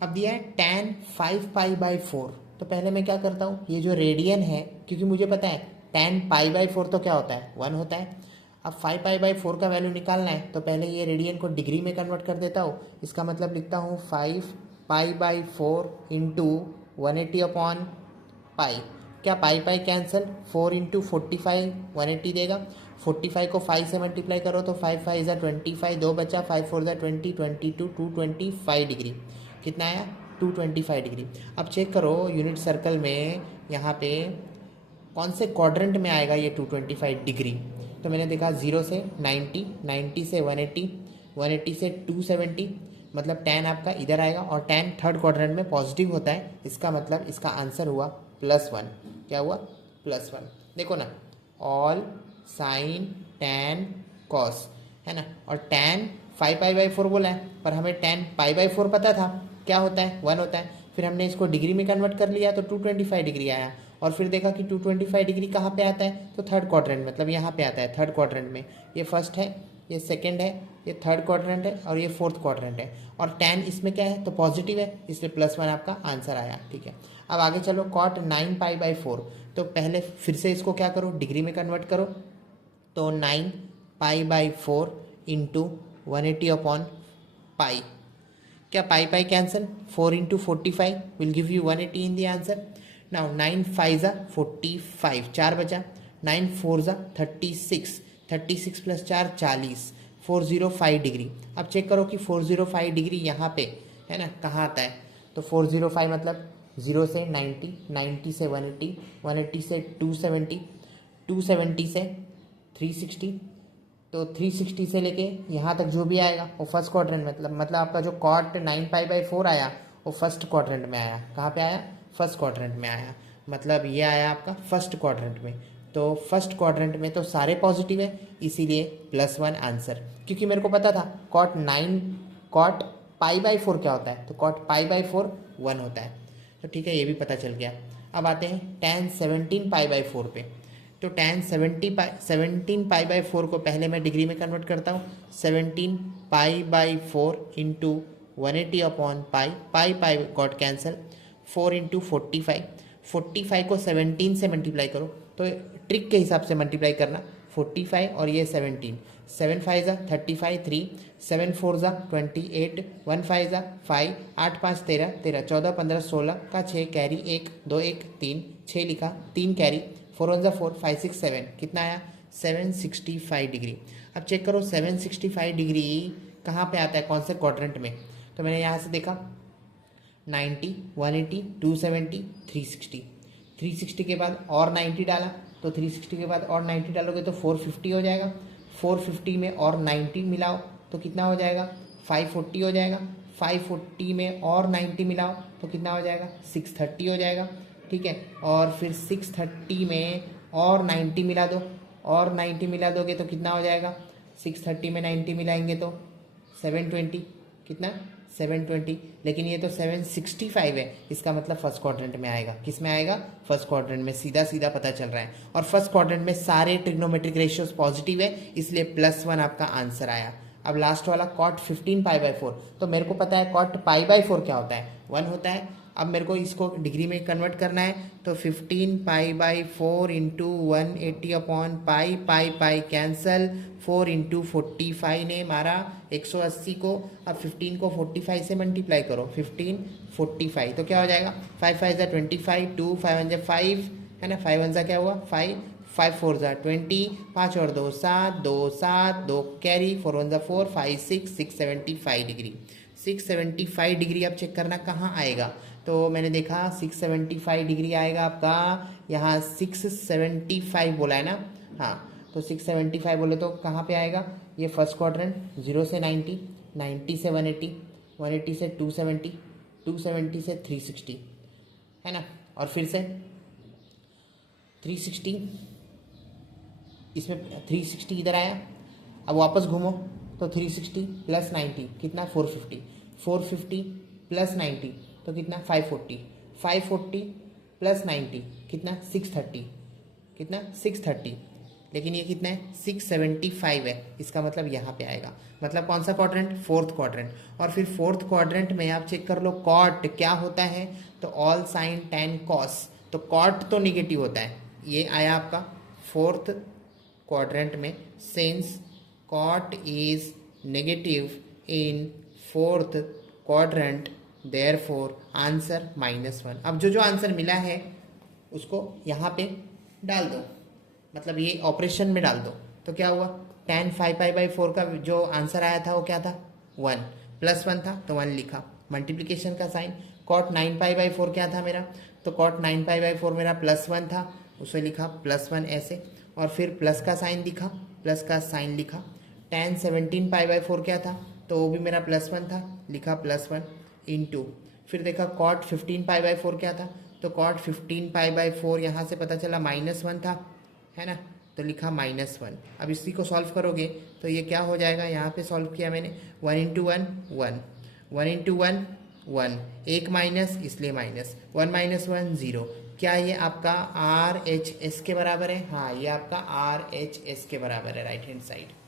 अब दिया है tan 5π/4। तो पहले मैं क्या करता हूँ, ये जो रेडियन है, क्योंकि मुझे पता है tan π/4 तो क्या होता है, 1 होता है। अब 5π/4 का वैल्यू निकालना है तो पहले ये रेडियन को डिग्री में कन्वर्ट कर देता हूँ। इसका मतलब लिखता हूँ 5π/4 इंटू 180/पाई। क्या पाई पाई कैंसिल, 4 इंटू 45 180 देगा। 45 को 5 से मल्टीप्लाई करो तो 5 5 ज़ा 25, 2 बचा, 5 4 ज़ा 20, 22, 225 डिग्री। कितना आया, 225 डिग्री। अब चेक करो यूनिट सर्कल में यहाँ पे कौन से क्वाड्रेंट में आएगा ये 225 डिग्री। तो मैंने देखा 0 से 90, 90 से 180, 180 से 270, मतलब tan आपका इधर आएगा और tan थर्ड क्वाड्रेंट में पॉजिटिव होता है। इसका मतलब इसका आंसर हुआ +1। क्या हुआ, +1। देखो ना, ऑल साइन tan कॉस है ना, और tan 5π/4 बोला है, पर हमें tan π/4 पता था क्या होता है, 1 होता है। फिर हमने इसको डिग्री में कन्वर्ट कर लिया तो 225 डिग्री आया। और फिर देखा कि 225 डिग्री कहाँ पे आता है, तो थर्ड क्वाड्रेंट, मतलब यहाँ पे आता है थर्ड क्वाड्रेंट में। ये फर्स्ट है, ये सेकंड है, ये थर्ड क्वाड्रेंट है और ये फोर्थ क्वाड्रेंट है। और tan इसमें क्या है, तो पॉजिटिव है, इसलिए +1 आपका आंसर आया। ठीक है, अब आगे चलो, cot 9π/4। तो पहले फिर से इसको क्या करो, डिग्री में कन्वर्ट करो। तो 9π/4 इंटू 180/पाई। क्या pi pi cancel, 4 into 45 will give you 180 in the answer. Now 9 5 ज़ा 45, 4 बचा, 9 4 ज़ा 36, 36 + 4 40, 405 डिग्री। अब चेक करो कि 405 डिग्री यहाँ पे है ना, कहाँ आता है। तो 405 मतलब 0 से 90, 90 से 180, 180 से 270, 270 से 360। तो 360 से लेके यहाँ तक जो भी आएगा वो फर्स्ट क्वाड्रेंट, मतलब आपका जो cot 9π/4 आया वो फर्स्ट क्वाड्रेंट में आया। कहाँ पे आया, फर्स्ट क्वाड्रेंट में आया, मतलब ये आया आपका फर्स्ट क्वाड्रेंट में। तो फर्स्ट क्वाड्रेंट में तो सारे पॉजिटिव है, इसीलिए +1 आंसर। क्योंकि मेरे को पता था cot π/4 क्या होता है, तो cot π/4 1 होता है। तो ठीक है, ये भी पता चल गया। अब आते हैं tan 17π/4 पे। तो tan 17π/4 को पहले मैं डिग्री में कन्वर्ट करता हूँ। 17π/4 इंटू 180/पाई, पाई पाई गॉट कैंसिल, 4 इंटू 45, 45 को 17 से मल्टीप्लाई करो। तो ट्रिक के हिसाब से मल्टीप्लाई करना, 45 और ये 17, 7 5 ज़ा 35, 3, 7 4 ज़ा 28, 1 5 ज़ा 5, 8 5 13, 13 14 15 16 का 6 कैरी 1 2 1 3, 6 लिखा, 3 कैरी, 4 1 ज़ा 4, 5 6 7, कितना आया, 765 डिग्री। अब चेक करो 765 डिग्री कहाँ पे आता है, कौन से क्वाड्रेंट में। तो मैंने यहाँ से देखा 90, 180, 270, 360, 360 के बाद और 90 डाला, तो 360 के बाद और 90 डालोगे तो 450 हो जाएगा। 450 में और 90 मिलाओ तो कितना हो जाएगा, 540 हो जाएगा। 540 में और 90 मिलाओ तो कितना हो जाएगा, 630 हो जाएगा। ठीक है, और फिर 630 में और 90 मिला दो, और 90 मिला दोगे तो कितना हो जाएगा, 630 में 90 मिलाएंगे तो 720, कितना, 720। लेकिन ये तो 765 है, इसका मतलब फर्स्ट क्वाड्रेंट में आएगा। किस में आएगा, फर्स्ट क्वाड्रेंट में, सीधा सीधा पता चल रहा है। और फर्स्ट क्वाड्रेंट में सारे ट्रिग्नोमेट्रिक रेशियोज पॉजिटिव है, इसलिए +1 आपका आंसर आया। अब लास्ट वाला cot 15π/4। तो मेरे को पता है cot π/4 क्या होता है, 1 होता है। अब मेरे को इसको डिग्री में कन्वर्ट करना है, तो 15π/4 इंटू 180/पाई, पाई पाई कैंसल, 4 इंटू 45 ने मारा 180 को। अब 15 को 45 से मल्टीप्लाई करो, 15 45, तो क्या हो जाएगा, 5 5 ज़ा 25, 2 5 1 ज़ा 5 है ना, 5 1 ज़ा क्या हुआ 5, 5 4 ज़ा 20, 5 और 2 7, 2 7, 2 कैरी, 4 1 ज़ा 4, 5 6, 675 डिग्री। 675 डिग्री अब चेक करना कहाँ आएगा। तो मैंने देखा 675 डिग्री आएगा आपका यहाँ, 675 बोला है ना, हाँ। तो 675 बोले तो कहाँ पे आएगा, ये फर्स्ट क्वाड्रेंट, 0 से 90, 90 से 180, 180 से 270, 270 से 360 है ना, और फिर से 360, इसमें 360 इधर आया। अब वापस घूमो तो 360 + 90 कितना, 450, 450 + 90 तो कितना, 540, 540 + 90 कितना, 630, कितना, 630, लेकिन ये कितना है 675 है, इसका मतलब यहाँ पे आएगा। मतलब कौन सा क्वाड्रेंट, फोर्थ क्वाड्रेंट। और फिर फोर्थ क्वाड्रेंट में आप चेक कर लो कॉट क्या होता है, तो ऑल साइन टेन कॉस, तो कॉट तो निगेटिव होता है। ये आया आपका फोर्थ क्वाड्रेंट में, since cot is negative in fourth quadrant therefore answer -1। अब जो आंसर मिला है उसको यहाँ पे डाल दो, मतलब ये ऑपरेशन में डाल दो। तो क्या हुआ, tan 5π/4 का जो आंसर आया था वो क्या था 1, +1 था तो 1 लिखा, मल्टीप्लिकेशन का साइन। cot 9π/4 क्या था मेरा, तो cot 9π/4 मेरा +1 था, उसे लिखा +1 ऐसे, और फिर प्लस का साइन दिखा, प्लस का साइन लिखा। tan 17π/4 क्या था, तो वो भी मेरा +1 था, लिखा +1 इंटू, फिर देखा cot 15π/4 क्या था, तो cot 15π/4 यहाँ से पता चला -1 था, है ना, तो लिखा -1। अब इसी को सॉल्व करोगे तो ये क्या हो जाएगा, यहाँ पे सॉल्व किया मैंने, 1 × 1 1, 1 × 1 1, एक माइनस इसलिए माइनस, 1 - 1 0। क्या ये आपका RHS के बराबर है, हाँ ये आपका RHS के बराबर है, राइट हैंड साइड।